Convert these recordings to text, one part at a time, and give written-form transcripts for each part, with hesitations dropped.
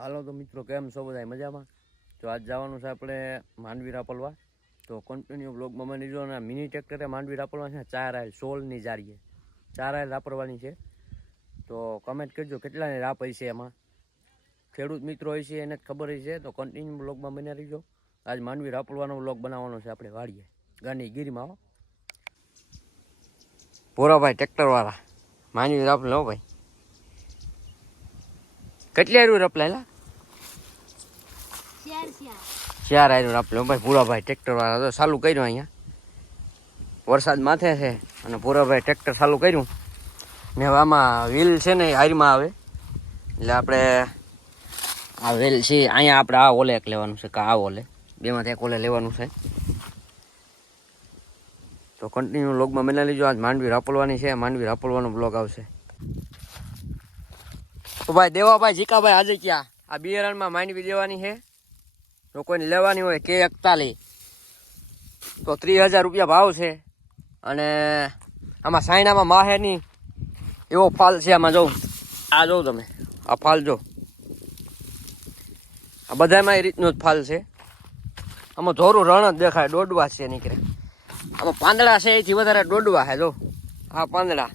હાલો તો મિત્રો, કેમ છો બધા મજામાં? તો આજ જવાનું છે આપણે માંડવી રાપલવા. તો કન્ટિન્યુ બ્લોગમાં મને જો ને મિની ટ્રેક્ટરે માંડવી રાપલવા છે 4 આયલ 16ની જારીએ 4 આયલ રાપરવાની છે. તો કમેન્ટ કરજો કેટલાની રાપ હશે. એમાં ખેડૂત મિત્રો હોય છે એને જ ખબર છે. તો કન્ટિન્યુ બ્લોગમાં બને રહીજો. આજ માંડવી રાપલવાનો બ્લોગ બનાવવાનો છે આપણે વાડીએ ગાંડી ગીરીમાં. હો ભોરાભાઈ ટ્રેક્ટરવાળા માંડવી રાપલ. હો ભાઈ, કેટલી આયરું રપલાયેલા? 4 આયરું રાપલે. ભાઈ ભૂરાભાઈ ટ્રેક્ટરવાળા તો ચાલુ કર્યું. અહીંયા વરસાદ માથે છે અને ભૂરાભાઈ ટ્રેક્ટર ચાલુ કર્યું ને. હવે આમાં વ્હીલ છે ને હારીમાં આવે એટલે આપણે આ વ્હીલ છે અહીંયા આપણે આ ઓલે એક લેવાનું છે કે આ ઓલે બેમાંથી એક ઓલે લેવાનું છે. તો કન્ટિન્યુ બ્લોગમાં બના લીજો. આજ માંડવી રાપલવાની છે. માંડવી રાપલવાનો બ્લોગ આવશે. તો ભાઈ દેવાભાઈ જીકાભાઈ આજે ક્યાં આ બિયારણમાં માંડવી દેવાની છે. જો કોઈને લેવાની હોય કે 41 તો 30,000 રૂપિયા ભાવ છે. અને આમાં સાયણામાં માહેરની એવો ફાલ છે. આમાં જોઉં આ જોઉં તમે આ ફાલ જો, આ બધામાં એ રીતનો જ ફાલ છે. આમાં જોરું રણ જ દેખાય, દોડવા છે નીકળે. આમાં પાંદડા છે એથી વધારે દોડવા છે. જો આ પાંદડા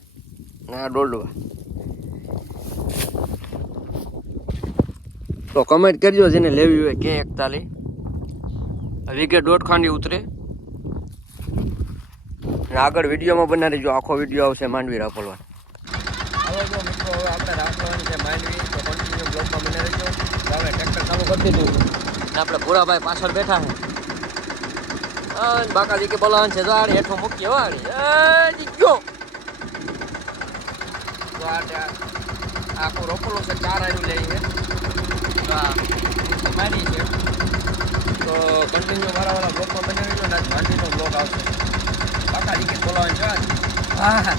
ને આ દોડવા. તો કમેન્ટ કરજો જેને લેવી હોય કે 41 વીઘે 1.5 ખાંડી ઉતરે. અને આગળ વિડીયોમાં બના રહીજો. આખો વિડીયો આવશે માંડવી રાપલવા. હવે જો મિત્રો, હવે આપણે રાપલવાની છે માંડવી. તો કન્ટિન્યુ બ્લોગમાં બના રહીજો. હવે ટ્રેક્ટર ચાલુ કરી દીધું અને આપણે ભૂરાભાઈ પાછળ બેઠા છે. બાકાજી કે બોલાવાનું છે. તો આડે હેઠો મૂકીએ વાળી ગયો. તો આખું રોપલું છે 4 આયરું લઈ છે. મારી છે. તો કન્ટિન્યુ વાળા બ્લોકમાં બની રહ્યો ને. આજ માંડવીનો બ્લોક આવશે. બાકાજી કે બોલાવાનું છે. હા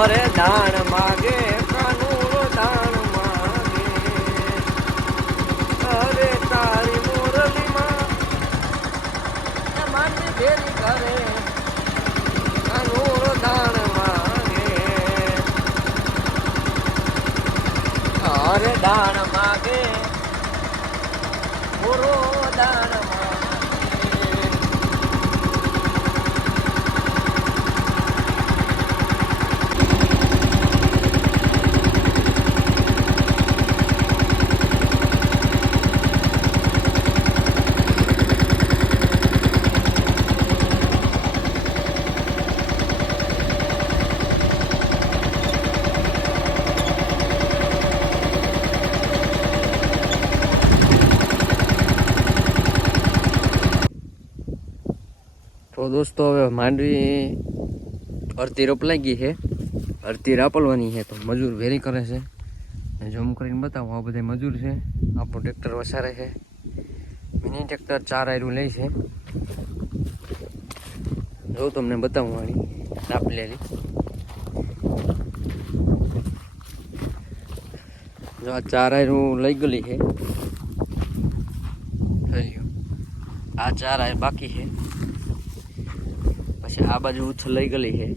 હરે દાણ માગે કાનૂર દાણ માગે. અરે તારી મુરલીમાં માંડવી ભેરી કરે કાનૂર દાણ માગે. અરે દાણ માગે પૂરો દાણ માગે. તો દોસ્તો, હવે માંડવી અડધી રોપલાઈ ગઈ છે, અડધી રાપલવાની છે. તો મજૂર વેરી કરે છે. ઝૂમ કરીને બતાવું, આ બધા મજૂર છે. આપણું ટ્રેક્ટર વસારે છે. મિની ટ્રેક્ટર 4 આયરું લે છે. જો તમને બતાવું વાળી રાપલેલી. જો આ 4 આયરું લઈ ગયેલી છે. આ 4 આયર બાકી છે. પછી આ બાજુ ઉછળ લઈ ગયેલી છે.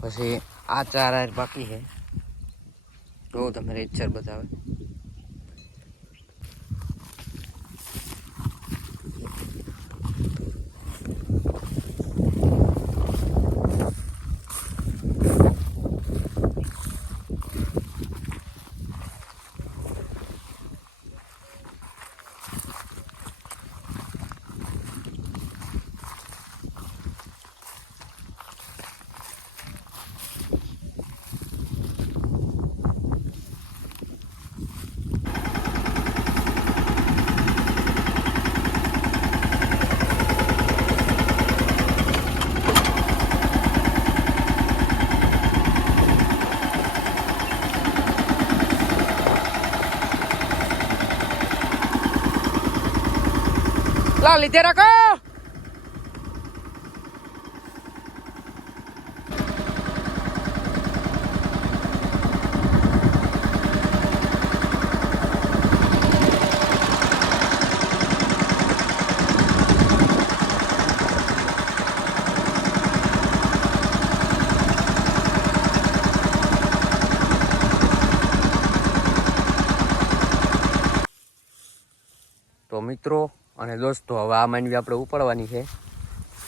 પછી આ 4 આયર બાકી છે. તો તમે રેચર બતાવે. લા લીધે રાખો. તો મિત્રો અને દોસ્તો હવે આ માંડવી આપણે ઉપાડવાની છે.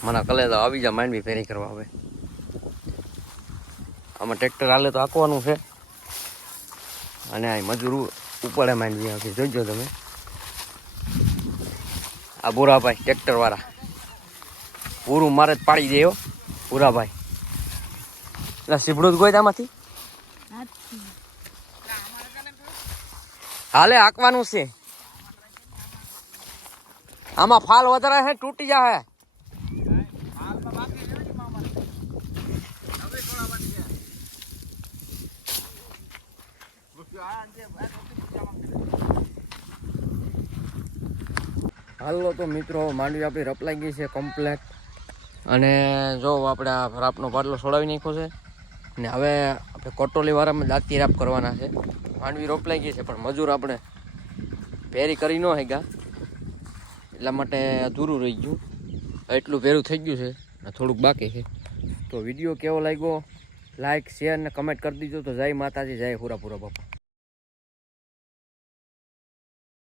મને કલેજા આવી જા માંડવી ફેરી કરવા. હવે આમાં ટ્રેક્ટર હાલે તો હાંકવાનું છે અને આ મજૂર ઉપાડે માંડવી. આપી જોઈજો તમે. આ ભૂરાભાઈ ટ્રેક્ટર વાળા પૂરું મારે જ પાડી દે. ભૂરાભાઈ એટલે સીભડું જ ગોઈ આમાંથી હાલે હાંકવાનું છે. આમાં ફાલ વધારે છે, તૂટી જાય. હાલો તો મિત્રો માંડવી આપણી રપલાઈ ગઈ છે કમ્પ્લેટ. અને જો આપણે આ રાપનો પાટલો છોડાવી નાખ્યો છે ને હવે આપણે કોટોલી વાળામાં દાંતી રાપ કરવાના છે. માંડવી રોપલાઈ ગઈ છે પણ મજૂર આપણે ભેરી કરી ન હેગા એટલા માટે અધૂરું રહી ગયું. એટલું ભેરું થઈ ગયું છે ને થોડુંક બાકી છે. તો વિડીયો કેવો લાગ્યો લાઈક શેર ને કમેન્ટ કરી દીજો. તો જય માતાજી, જય હુરાપુરા બાપા.